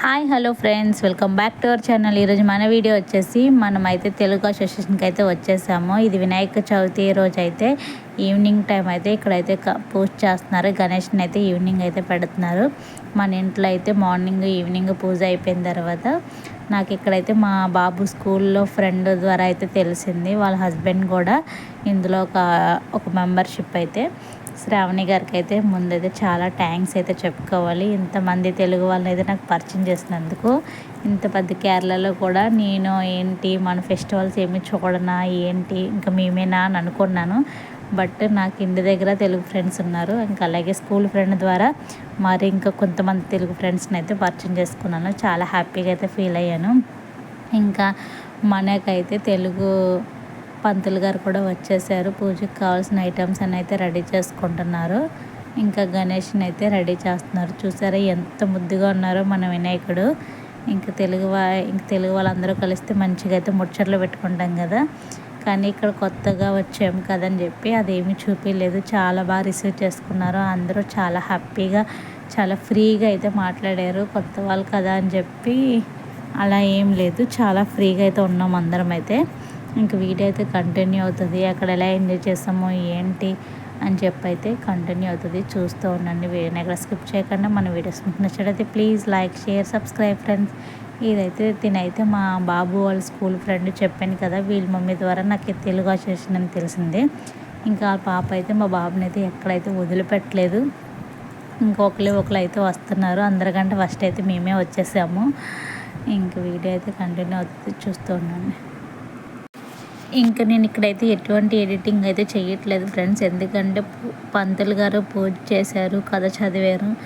Hi hello friends. Welcome back to our channel. ఈరోజు మన video వచ్చేసి మనం అయితే తెలుగు అసోసియేషన్కి అయితే వచ్చేసాము. ఇది వినాయక చవితి రోజు అయితే ఈవినింగ్ టైం అయితే ఇక్కడైతే క- పూజ చేస్తున్నారు. గణేష్ని అయితే ఈవినింగ్ అయితే పెడుతున్నారు. మన ఇంట్లో అయితే మార్నింగ్ ఈవినింగ్ పూజ అయిపోయిన తర్వాత నాకు ఇక్కడైతే మా బాబు స్కూల్లో ఫ్రెండ్ ద్వారా అయితే తెలిసింది. వాళ్ళ హస్బెండ్ కూడా ఇందులో ఒక ఒక మెంబర్షిప్ అయితే శ్రావణి గారికి అయితే ముందైతే చాలా థ్యాంక్స్ అయితే చెప్పుకోవాలి. ఇంతమంది తెలుగు వాళ్ళని అయితే నాకు పరిచయం చేసినందుకు. ఇంత పెద్ద కేరళలో కూడా నేను ఏంటి మన ఫెస్టివల్స్ ఏమి చూడనా ఏంటి ఇంకా మేమేనా అని అనుకున్నాను. బట్ నాకు ఇంటి దగ్గర తెలుగు ఫ్రెండ్స్ ఉన్నారు. ఇంకా అలాగే స్కూల్ ఫ్రెండ్ ద్వారా మరి ఇంకా కొంతమంది తెలుగు ఫ్రెండ్స్ని అయితే పరిచయం చేసుకున్నాను. చాలా హ్యాపీగా అయితే ఫీల్ అయ్యాను. ఇంకా మనకైతే తెలుగు పంతులు గారు కూడా వచ్చేసారు. పూజకి కావాల్సిన ఐటమ్స్ అని అయితే రెడీ చేసుకుంటున్నారు. ఇంకా గణేష్ని అయితే రెడీ చేస్తున్నారు. చూసారా ఎంత ముద్దుగా ఉన్నారో మన వినాయకుడు. ఇంకా తెలుగు వా ఇంక తెలుగు వాళ్ళందరూ కలిస్తే మంచిగా అయితే ముచ్చట్లు పెట్టుకుంటాం కదా. కానీ ఇక్కడ కొత్తగా వచ్చాము కదని చెప్పి అదేమీ చూపించలేదు చాలా బాగా రిసీవ్ చేసుకున్నారు. అందరూ చాలా హ్యాపీగా చాలా ఫ్రీగా అయితే మాట్లాడారు. కొత్త వాళ్ళు కదా అని చెప్పి అలా ఏం లేదు. చాలా ఫ్రీగా అయితే ఉన్నాం అందరం అయితే. ఇంక వీడియో అయితే కంటిన్యూ అవుతుంది. అక్కడ ఎలా ఎంజాయ్ చేస్తామో ఏంటి అని చెప్పి అయితే కంటిన్యూ అవుతుంది. చూస్తూ ఉండండి. వీడియోని ఎక్కడ స్కిప్ చేయకుండా మన వీడియోస్ మీకు నచ్చినట్లయితే please like share subscribe friends ఇదైతే తినైతే మా బాబు వాళ్ళ స్కూల్ ఫ్రెండ్ చెప్పాను కదా వీళ్ళ మమ్మీ ద్వారా నాకు తెలుగు అసోసియేషన్ అని తెలిసింది. ఇంకా ఆ పాప అయితే మా బాబుని అయితే ఎక్కడైతే వదిలిపెట్టలేదు. ఇంకొకరు ఒకరు అయితే వస్తున్నారు. అందరికంటే ఫస్ట్ అయితే మేమే వచ్చేసాము. ఇంక వీడియో అయితే కంటిన్యూ అవుతుంది. చూస్తూ ఉండండి. ఇంకా నేను ఇక్కడైతే ఎటువంటి ఎడిటింగ్ అయితే చేయట్లేదు ఫ్రెండ్స్. ఎందుకంటే పంతులు గారు పూజ చేశారు కథ చదివారు.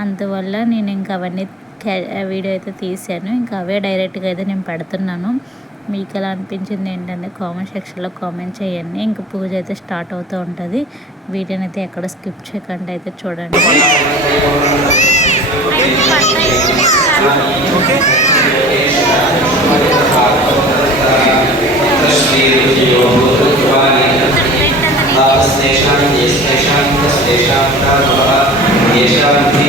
అందువల్ల నేను ఇంకా అవన్నీ క్యా- వీడియో అయితే తీసాను ఇంకా అవే డైరెక్ట్గా అయితే నేను పెడుతున్నాను. మీకు ఎలా అనిపించింది ఏంటంటే కామెంట్ సెక్షన్లో కామెంట్ చేయండి. ఇంకా పూజ అయితే స్టార్ట్ అవుతూ ఉంటుంది. వీడియోని అయితే ఎక్కడ స్కిప్ చేయకుండా అయితే చూడండి. అందరూ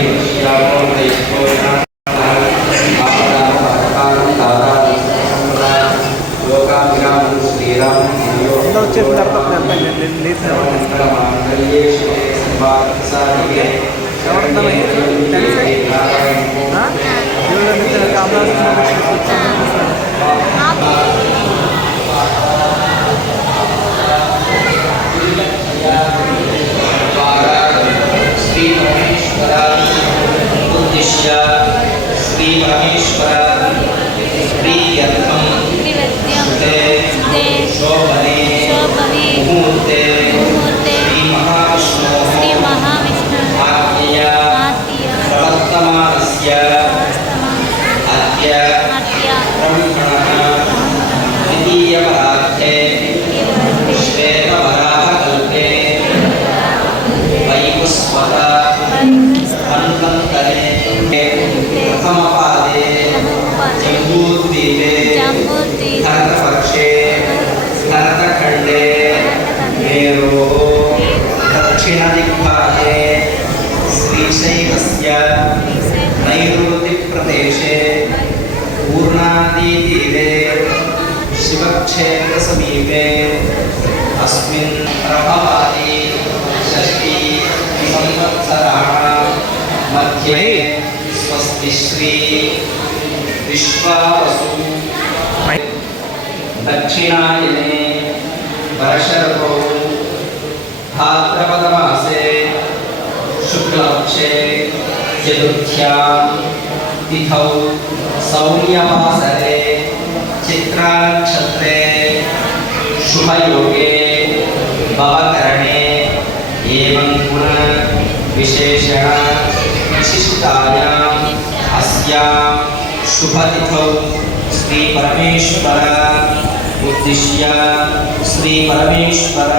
పరమేశ్వర ప్రియత్వం శోభనే शिवक्षेत्रसमीपे अस्मिन् प्रभवादि षष्टि संवत्सराणां मध्ये विश्वावसु दक्षिणायने भाद्रपदमासे शुक्लपक्षे चतुर्थ्यां तिथौ चित्राक्षत्रे शुभयोगे भवकरणे एवं गुणविशेषण विशिष्टायाम् अस्यां शुभतिथौ श्रीपरमेश्वर उद्दिश्य श्रीपरमेश्वर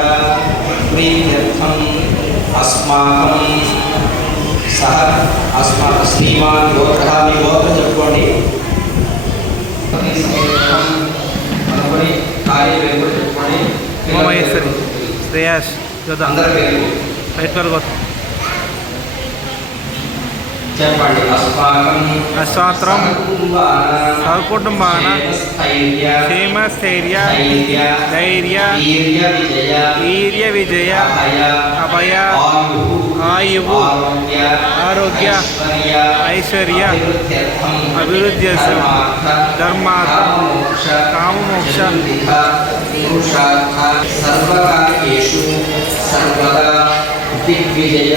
प्रीत्यर्थम् अस्माकं सः अस्माकं श्रीमान् गोत्रः गोत्र चुकोण्डि ఉమామహేశ్వరి శ్రేయాస్ యోధ రైట్ వరకు చెప్పండి. అస్మాకం అస్వాత్రం క్షేమ స్థైర్య ధైర్య వీర్య విజయ అభయ అభయ ఆయుః ఆయువు ఆరోగ్య ఐశ్వర్య అభివృద్ధ్యర్థం ధర్మార్థ కామమోక్ష సర్వకార్యేషు సర్వదా దిగ్విజయ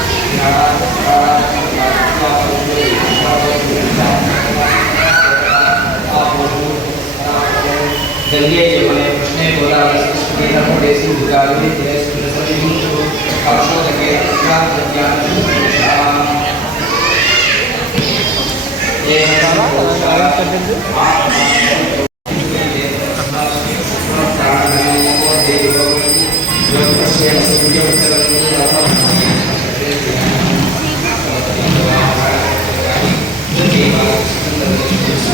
चलिए ये मैंने प्रश्न बोला इसके हम देसी बुदारी देश के सभी को अवसर लगे इसका ज्ञान ये हमारा आप जो प्रश्न है उसके उत्तर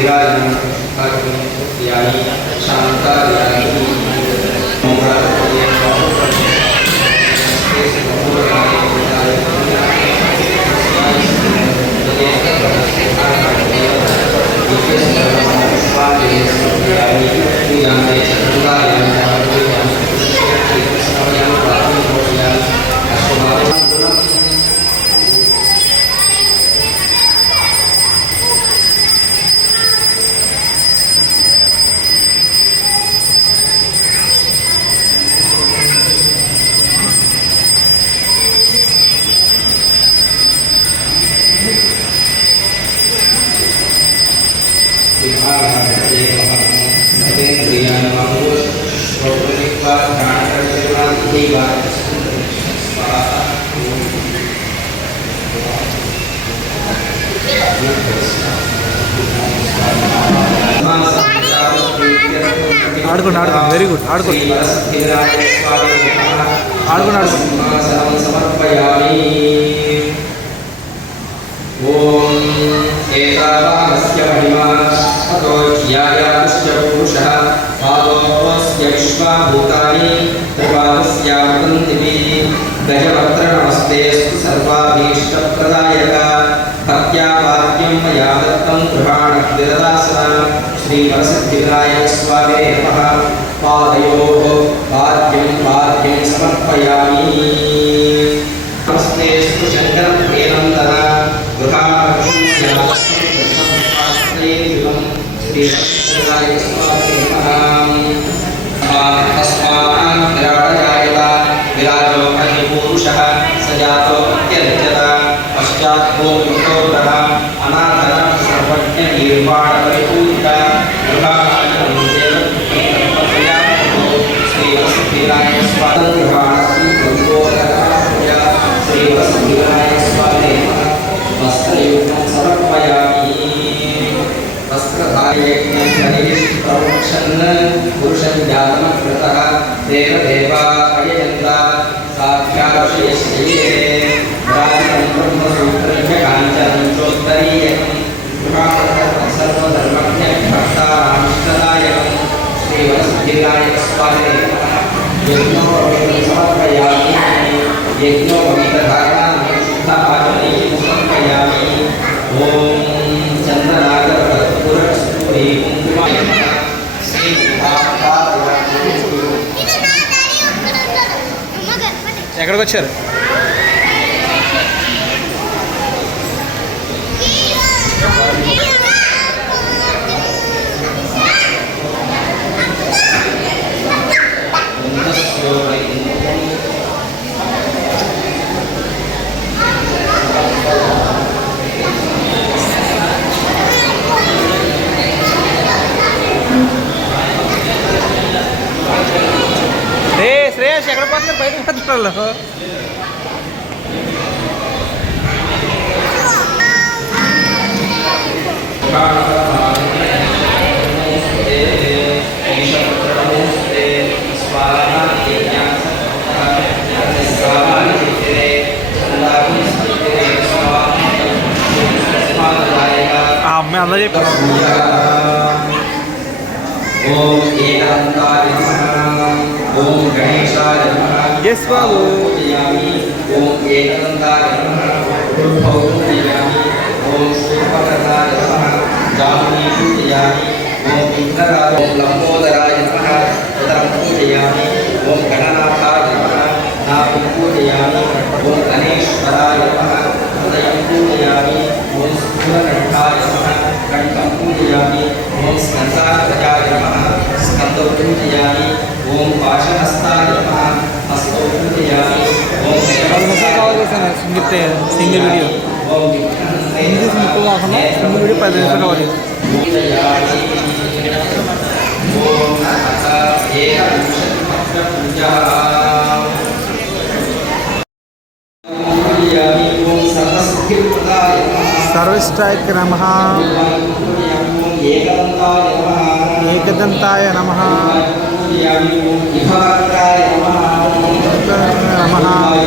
Tirani, Agni, Yai, Santa, Yai, Mungkar, Yang ఆడుకోండి ఆడుకోండి. వెరీ గుడ్ ఆడుకోండి. ఆడుకోండి ఆడుకోండి. సమర్పయామి ఓం एतावानस्य महिमा अतो धियायातस्य पुरुषः पादोस्य विश्वा भूतानि कृपास्यापन्तिभिः गजवक्त्र नमस्तेऽस्तु सर्वाभीष्टप्रदायका। मया दत्तं गृहाणविरदासना श्रीवरसिद्धिविनायकस्वामे नमः। पादयोः पाद्यं पाद्यं समर्पयामि। తస్మాన్ విరాటజాయత విరాజో పురుషः पुरुषं जातमकृतः देवदेवा अयजन् ఎక్కడికి వచ్చారు రే శ్రేయస్ ఎక్కడ పోతున్నారు బయటకు పోతున్నారు ఆ అమ్మాయి అందరూ చెప్పారు ఓం ఏకాంతాయ నమః ఓం గణేశాయ నమః Yes, బాబు. పూజయామి ఓం ఏకాంతాయ నమః పూజయామి ఓం శూర్పకర్ణాయ నమః జాముని పూజయామి ఓం ఇంద్రాయ ఓం లంబోదరాయ నమః ఉదరం పూజయామి ఓం గణనాథాయ నమః నాభి పూజయామి ఓం గణేశ్వరాయ నమః హృదయం పూజయామి ఓం స్థూలకంఠాయ నమః కంఠం పూజయామి ఓం స్కందాయ నమ స్కందం పూజయామి ఓం పాశహస్తాయ నమ హస్తో పూజయామి ఓం సింగిల్ వీడియో సింగిల్ కాకుండా సింగిల్ వీడియో పది నిమిషాలు सर्वस्ट्रैक् नमः एकदन्ताय नमः नमः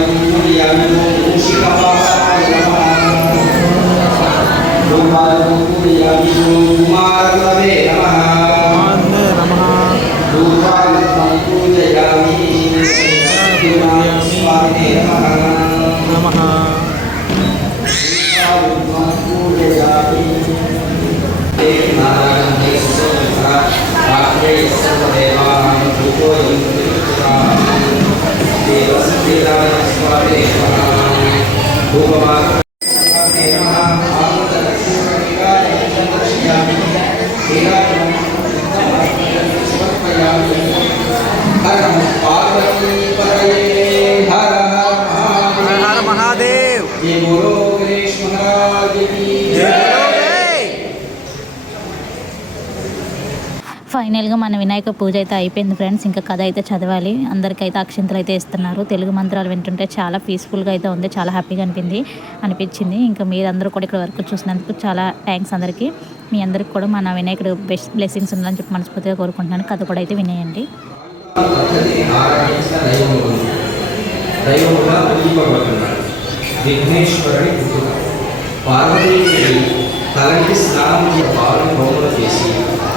नमः। Gracias. పూజ అయితే అయిపోయింది ఫ్రెండ్స్. ఇంకా కథ అయితే చదవాలి. అందరికైతే అక్షింతలు అయితే ఇస్తున్నారు. తెలుగు మంత్రాలు వింటుంటే చాలా పీస్ఫుల్గా అయితే ఉంది. చాలా హ్యాపీగా అనిపింది అనిపించింది. ఇంకా మీరందరూ కూడా ఇక్కడ వరకు చూసినందుకు చాలా థ్యాంక్స్ అందరికీ. మీ అందరికి కూడా మన వినాయకుడు బెస్ట్ బ్లెస్సింగ్స్ ఉందని చెప్పి మనస్ఫూర్తిగా కోరుకుంటున్నాను. కథ కూడా అయితే వినేయండి. పార్వతీదేవి తలంటి స్నానం చేసి పాలు బొమ్మలు చేసి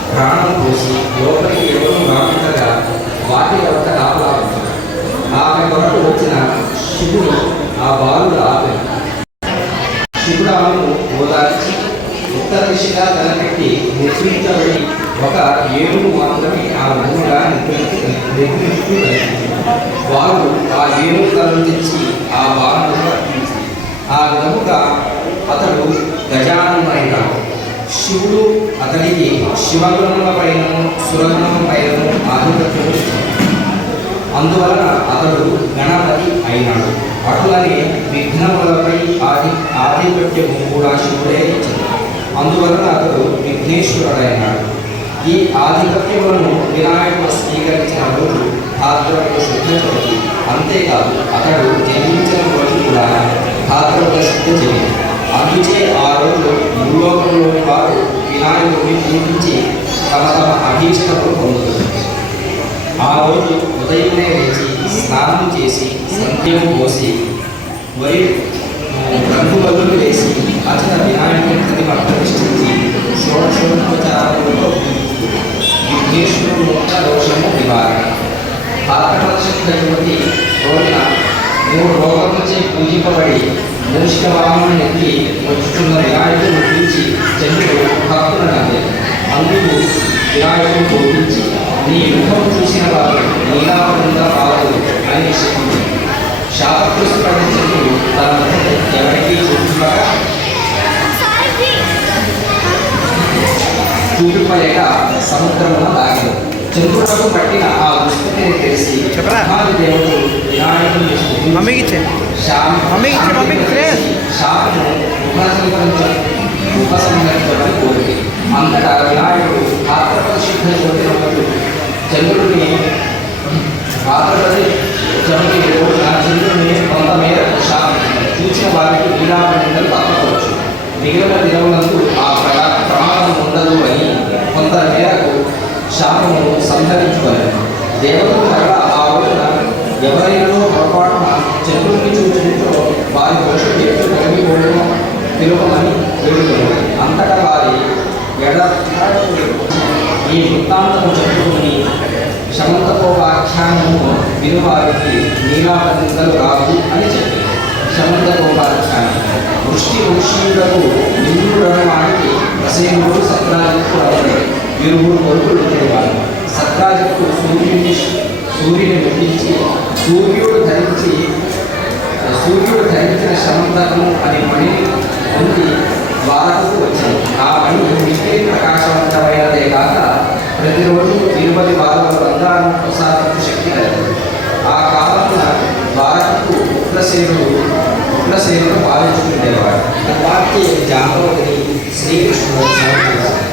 ప్రాణం పోసి లోపలికి ఎవరు రాకుండా వాటి వద్ద కాపలా ఆమె కొరకు వచ్చిన శివుడు ఆ బాలుడు ఆపేది శివుడు ఆమెను ఓదార్చి ఉత్తర దిశగా తలపెట్టి నిర్మించబడి ఒక ఏనుగు మాత్రమే ఆ విధంగా నిద్రించి వారు ఆ ఏనుగు తలను తెచ్చి ఆ బాణను ఆ విధముగా అతడు గజానమైనాడు శివుడు అతనికి శివగణముల పైన సురగణముల పైన ఆధిపత్యం అందువలన అతడు గణపతి అయినాడు. అటులనే విఘ్నములపై ఆది ఆధిపత్యము కూడా శివుడే ఇచ్చింది అందువలన అతడు విఘ్నేశ్వరుడైనాడు. ఈ ఆధిపత్యములను వినాయకుడు స్వీకరించిన రోజు భాద్రపద శుద్ధ చవితి అంతేకాదు అతడు జన్మించిన రోజు కూడా భాద్రపద శుద్ధ చవితి అందుచే ఆ రోజు భూలోకంలోని వారు వినాయకుడిని పూజించి తమ తమ అభీష్టములు పొందుతుంది ఆ రోజు ఉదయమే లేచి స్నానం చేసి సంధ్యము పోసి వరి రంగు బల్లులు వేసి అచల వినాయకుని ప్రతిమ ప్రతిష్ఠించి షోడశోపచారాలతో విఘ్నేశ్వరుడు ముఖ్య దోషము నివారణ. పాత్ర ప్రదర్శించినటువంటి రోజున మూడు రోగములచే పూజింపబడి మూషిక వాహనం ఎత్తి వచ్చుతున్న వినాయకుడు పిలిచి చంద్రుడు భక్తుల అందుకు వినాయకుడు బోధించి నీ ముఖం చూసిన వారు నీలావరంగా పాలదు అని చెప్పింది. శాపగ్రస్తుడైన చంద్రుడు తన ముఖం ఎవరికీ చూపించగా చూపింపలేక సముద్రంలో దాగిన చంద్రుడకు పట్టిన ఆ దుస్థితిని తెలిసి చెప్పరా? బ్రహ్మాది దేవుడు వినాయకుడిని స్తుతించి మమ్మీకి ఇచ్చే శాం- మమ్మీకి ఇచ్చే, మమ్మీకి ఇచ్చే. శాపము ఉపసంహరించ- ఉపసంహరించమని కోరిక అంతటా వినాయకుడు పాత్రపరిశుద్ధ కోరినప్పుడు చంద్రుడిని పాత్రపరి చంద్రుడి రోజున చంద్రుడిని కొంత మేరకు శాపం చూసిన వారికి లీలాపనిందలు తప్పవచ్చు మిగిలిన దినములందు ఆ ప్రగా ప్రమాదం ఉండదు అని కొంత మేరకు శాపము సంహరించుకోలేదు. దేవతలు మరలా ఆ రోజున ఎవరైనా పొరపాటున చంద్రుడిని చూచినచో వారి భవిష్యత్తు ఎత్తు తొలగిపోవడం తెలుపమని వేడుకున్నారు అంతటా వారి ఎడ ఈ వృత్తాంతము చెప్పుకుని శమంతకోపాఖ్యానము వినువారికి నీలాపనిందలు రాదు అని చెప్పి. శమంతకోపాఖ్యానం వృష్టి వంశీయులకు ఇంద్రుడనవానికి ప్రసేనుడు సత్రాజిత్తు అతడు ఇరువురు కొడుకులు ఉండేవారు సత్రాజిత్తు సూర్యుని సూర్యుని ముట్టించి సూర్యుడు ధరించి సూర్యుడు ధరించిన శమంతకము అనే మణి ఉంది ద్వారకు వచ్చింది ఆ మణి మిక్కిలి ప్రకాశవంతమైనదే కాక ప్రతిరోజు ఇరుపది వారాల బంగారం ప్రసాదించే శక్తి కలదు ఆ కాలమున ద్వారకు ఉగ్రసేనుడు ఉగ్రసేనుడు పాలించుకునేవాడు వారికి జాంబవతిని శ్రీకృష్ణుడు సమర్పించారు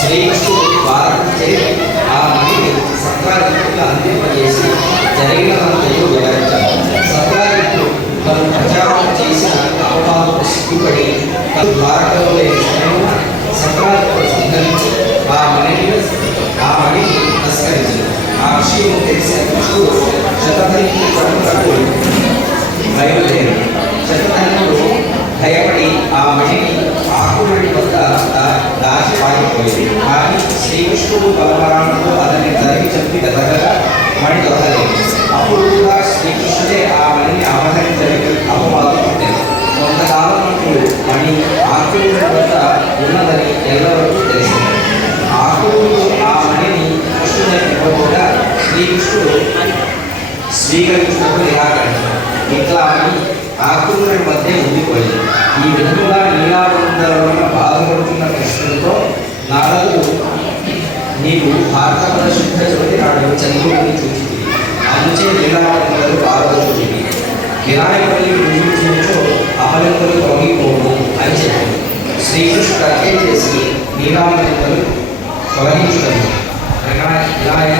శ్రీకృష్ణుడు ద్వారకు చేరి ఆ మణిని సత్రాజిత్తులు అందింపజేసి జరిగినదంతయు వివరించారు సత్రాజిత్తులు తను ప్రచారం చేసిన అపవాదకు సిగ్గుపడి తన ద్వారకలో లేని సమయమున సత్రాజిత్తులు సంహరించి ఆ మణిని ఆ మణిని తస్కరించారు ఆ విషయం తెలిసిన కృష్ణుడు శతధనికి స్వీకరించినప్పుడు నిరాకరించాడు ఇట్లా అని ఆకుమణి మధ్య ఉండిపోయింది ఈ విధంగా నీలావందల బాధపడుతున్న కృష్ణుడితో నారదుడు నీవు భారత శుద్ధ చోటి నాడు చంద్రుడిని చూచింది అందుచే నీలావందలు బాధపడుతుంది వినాయకుడిని పూజించినచో అపలింపులు తొలగిపోవు అని చెప్పింది శ్రీకృష్ణుడు అదే చేసి నీలావందలు తొలగించడం వినాయక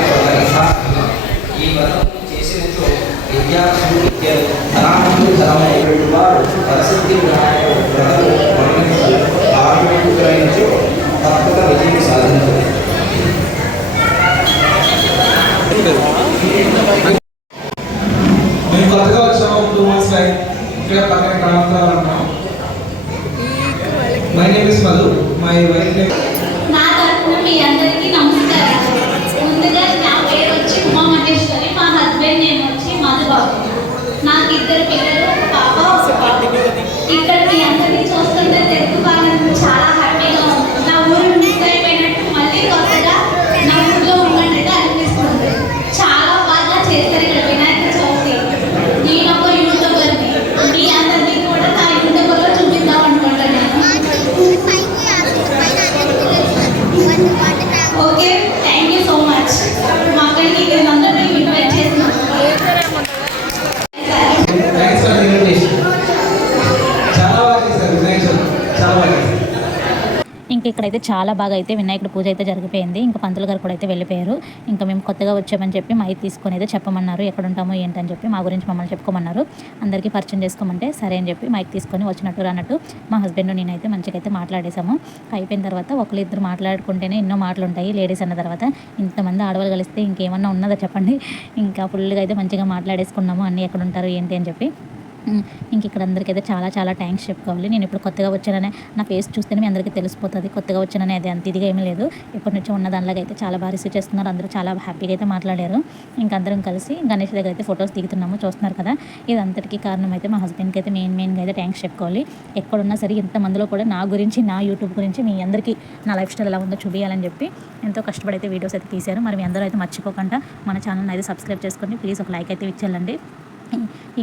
మేము కొత్తగా వచ్చాము టూ మంత్స్ లైక్ ఇక్కడ పక్కన గ్రామంలో ఉన్నాం my name is Madhu my wife name ఇక్కడైతే చాలా బాగా అయితే వినాయకుడి పూజ అయితే జరిగిపోయింది. ఇంకా పంతులు గారు కూడా అయితే వెళ్ళిపోయారు. ఇంకా మేము కొత్తగా వచ్చామని చెప్పి మైక్ తీసుకొని అయితే చెప్పమన్నారు. ఎక్కడ ఉంటామో ఏంటని చెప్పి మా గురించి మమ్మల్ని చెప్పుకోమన్నారు. అందరికీ పరిచయం చేసుకోమంటే సరే అని చెప్పి మైక్ తీసుకొని వచ్చినట్టు రానట్టు మా హస్బెండ్ నేనైతే మంచిగా అయితే మాట్లాడేశాము. అయిపోయిన తర్వాత ఒకరిద్దరు మాట్లాడుకుంటేనే ఎన్నో మాటలు ఉంటాయి. లేడీస్ అన్న తర్వాత ఇంతమంది ఆడవాళ్ళు కలిస్తే ఇంకేమన్నా ఉన్నదా చెప్పండి. ఇంకా ఫుల్గా అయితే మంచిగా మాట్లాడేసుకున్నాము. అన్నీ ఎక్కడ ఉంటారు ఏంటి అని చెప్పి ఇంక ఇక్కడ అందరికీ అయితే చాలా చాలా థ్యాంక్స్ చెప్పుకోవాలి. నేను ఇప్పుడు కొత్తగా వచ్చాననే నా ఫేస్ చూస్తేనే మీ అందరికీ తెలిసిపోతుంది. కొత్తగా వచ్చాననే అది అంత ఇదిగా ఏమీ లేదు. ఎప్పటి నుంచో ఉన్న దానిలాగా అయితే చాలా బాగా రిసీవ్ చేస్తున్నారు. అందరూ చాలా హ్యాపీగా అయితే మాట్లాడారు. ఇంకా అందరం కలిసి గణేష్ దగ్గర అయితే ఫొటోస్ దిగుతున్నాము. చూస్తున్నారు కదా? ఇదంతటికీ కారణం అయితే మా హస్బెండ్కి అయితే మెయిన్ మెయిన్గా అయితే థ్యాంక్స్ చెప్పుకోవాలి. ఎక్కడున్నా సరే ఇంతమందిలో కూడా నా గురించి నా యూట్యూబ్ గురించి మీ అందరికీ నా లైఫ్ స్టైల్ ఎలా ఉందో చూపించాలని చెప్పి ఎంతో కష్టపడి అయితే వీడియోస్ అయితే తీశారు. మరి మీ అందరూ అయితే మర్చిపోకుండా మన ఛానల్ అయితే సబ్స్క్రైబ్ చేసుకోండి. ప్లీజ్ ఒక లైక్ అయితే ఇచ్చేయాలండి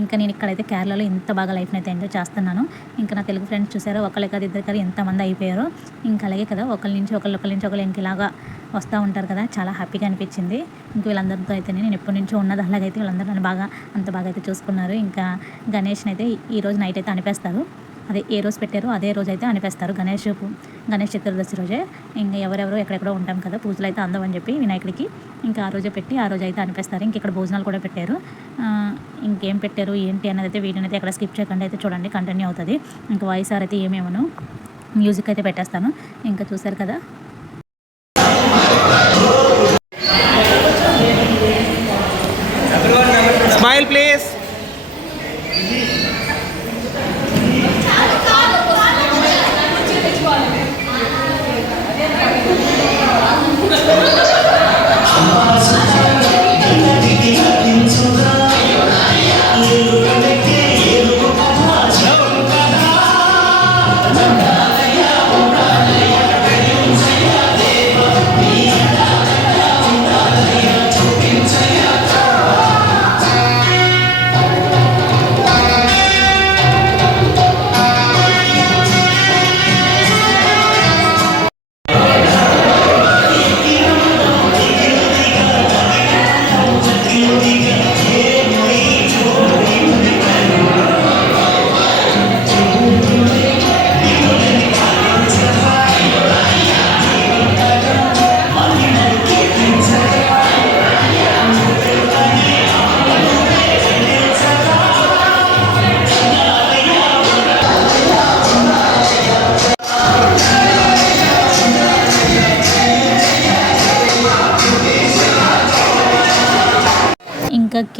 ఇంకా నేను ఇక్కడైతే కేరళలో ఎంత బాగా లైఫ్ని అయితే ఎంజాయ్ చేస్తున్నాను. ఇంకా నా తెలుగు ఫ్రెండ్స్ చూసారో ఒకళ్ళే కదా ఇద్దరు కదా ఎంతమంది అయిపోయారో ఇంకా అలాగే కదా ఒకళ్ళ నుంచి ఒకళ్ళు ఒకళ్ళ నుంచి ఒకళ్ళు ఇంకలాగా వస్తూ ఉంటారు కదా చాలా హ్యాపీగా అనిపించింది. ఇంక వీళ్ళందరితో అయితే నేను ఎప్పటి నుంచో ఉన్నది అలాగైతే వీళ్ళందరూ నన్ను బాగా అంత బాగా అయితే చూసుకున్నారు. ఇంకా గణేష్ని అయితే ఈ రోజు నైట్ అయితే అనిపేస్తారు. అదే ఏ రోజు పెట్టారో అదే రోజు అయితే అనిపిస్తారు. గణేష్ గణేష్ చతుర్దశి రోజే ఇంకా ఎవరెవరు ఎక్కడెక్కడో ఉంటాం కదా పూజలు అయితే అందమని చెప్పి వినాయకుడికి ఇంకా ఆ రోజే పెట్టి ఆ రోజు అయితే అనిపిస్తారు. ఇంక ఇక్కడ భోజనాలు కూడా పెట్టారు. ఇంకేం పెట్టారు ఏంటి అనేది అయితే వీడియోని అయితే ఎక్కడ స్కిప్ చేయకుండా అయితే చూడండి కంటిన్యూ అవుతుంది. ఇంకా వాయిస్ ఆర్ అయితే ఏమేమను మ్యూజిక్ అయితే పెట్టేస్తాను. ఇంకా చూసారు కదా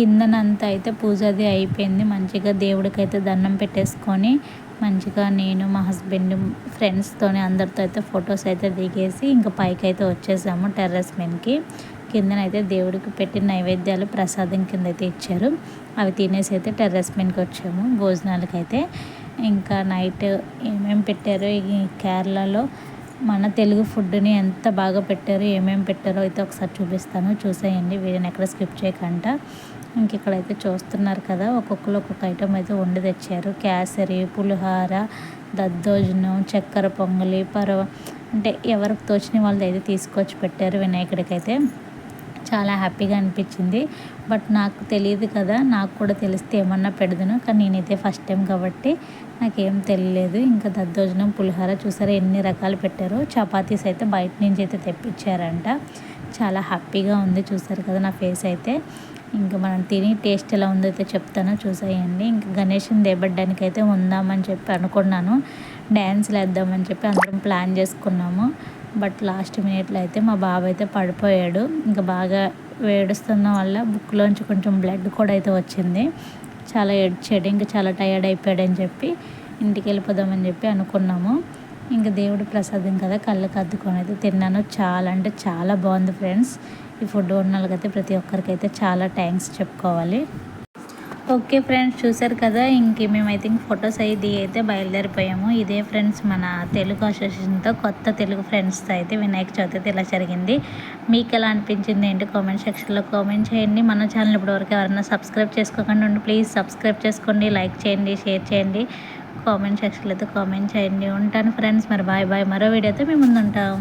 కిందనంతా అయితే పూజ అది అయిపోయింది. మంచిగా దేవుడికి అయితే దండం పెట్టేసుకొని మంచిగా నేను మా హస్బెండ్ ఫ్రెండ్స్తో అందరితో అయితే ఫొటోస్ అయితే దిగేసి ఇంకా పైకి అయితే వచ్చేసాము టెర్రస్ మీదకి. కిందనైతే దేవుడికి పెట్టిన నైవేద్యాలు ప్రసాదం కింద అయితే ఇచ్చారు. అవి తినేసి అయితే టెర్రస్ మీదకి వచ్చాము భోజనాలకైతే. ఇంకా నైట్ ఏమేమి పెట్టారో ఈ కేరళలో మన తెలుగు ఫుడ్ని ఎంత బాగా పెట్టారో ఏమేమి పెట్టారో అయితే ఒకసారి చూపిస్తాను. చూసేయండి వీడియోని ఎక్కడ స్కిప్ చేయకుండా ఇంక ఇక్కడైతే చూస్తున్నారు కదా ఒక్కొక్కరు ఒక్కొక్క ఐటమ్ అయితే వండి తెచ్చారు. కేసరి పులిహార దద్దోజనం చక్కెర పొంగలి పరవ అంటే ఎవరికి తోచిన వాళ్ళది అయితే తీసుకొచ్చి పెట్టారు వినాయకుడికైతే. చాలా హ్యాపీగా అనిపించింది. బట్ నాకు తెలియదు కదా నాకు కూడా తెలిస్తే ఏమన్నా పెడదును. కానీ నేనైతే ఫస్ట్ టైం కాబట్టి నాకేం తెలియలేదు. ఇంకా దద్దోజనం పులిహోర చూసారా ఎన్ని రకాలు పెట్టారు. చపాతీస్ అయితే బయట నుంచి అయితే తెప్పించారంట. చాలా హ్యాపీగా ఉంది చూసారు కదా నా ఫేస్ అయితే. ఇంకా మనం తిని టేస్ట్ ఎలా ఉందో అయితే చెప్తాను చూసేయండి. ఇంకా గణేష్ని దేబడ్డానికి అయితే ఉందామని చెప్పి అనుకున్నాను. డ్యాన్స్లు వేద్దామని చెప్పి అందరం ప్లాన్ చేసుకున్నాము. బట్ లాస్ట్ మినిట్లో అయితే మా బాబు అయితే పడిపోయాడు. ఇంకా బాగా వేడుస్తున్న వల్ల బుక్లోంచి కొంచెం బ్లడ్ కూడా అయితే వచ్చింది. చాలా ఏడ్చాడు. ఇంకా చాలా టయర్డ్ అయిపోయాడని చెప్పి ఇంటికి వెళ్ళిపోదామని చెప్పి అనుకున్నాము. ఇంకా దేవుడి ప్రసాదం కదా కళ్ళకి అద్దుకొని అయితే తిన్నాను. చాలా అంటే చాలా బాగుంది ఫ్రెండ్స్. ఈ ఫుడ్ ఉన్న వాళ్ళకైతే ప్రతి ఒక్కరికైతే చాలా థ్యాంక్స్ చెప్పుకోవాలి. ఓకే ఫ్రెండ్స్ చూసారు కదా ఇంక మేమైతే ఇంక ఫొటోస్ అయితే అయితే బయలుదేరిపోయాము. ఇదే ఫ్రెండ్స్ మన తెలుగు అసోసియేషన్తో కొత్త తెలుగు ఫ్రెండ్స్తో అయితే వినాయక చవితి అయితే ఇలా జరిగింది. మీకు ఎలా అనిపించింది ఏంటి కామెంట్ సెక్షన్లో కామెంట్ చేయండి. మన ఛానల్ ఇప్పటివరకు ఎవరైనా సబ్స్క్రైబ్ చేసుకోకుండా ఉండి ప్లీజ్ సబ్స్క్రైబ్ చేసుకోండి లైక్ చేయండి షేర్ చేయండి. కామెంట్ సెక్షన్లో అయితే కామెంట్ చేయండి. ఉంటాను ఫ్రెండ్స్ మరి బాయ్ బాయ్. మరో వీడియోతో మేము ముందు ఉంటాం.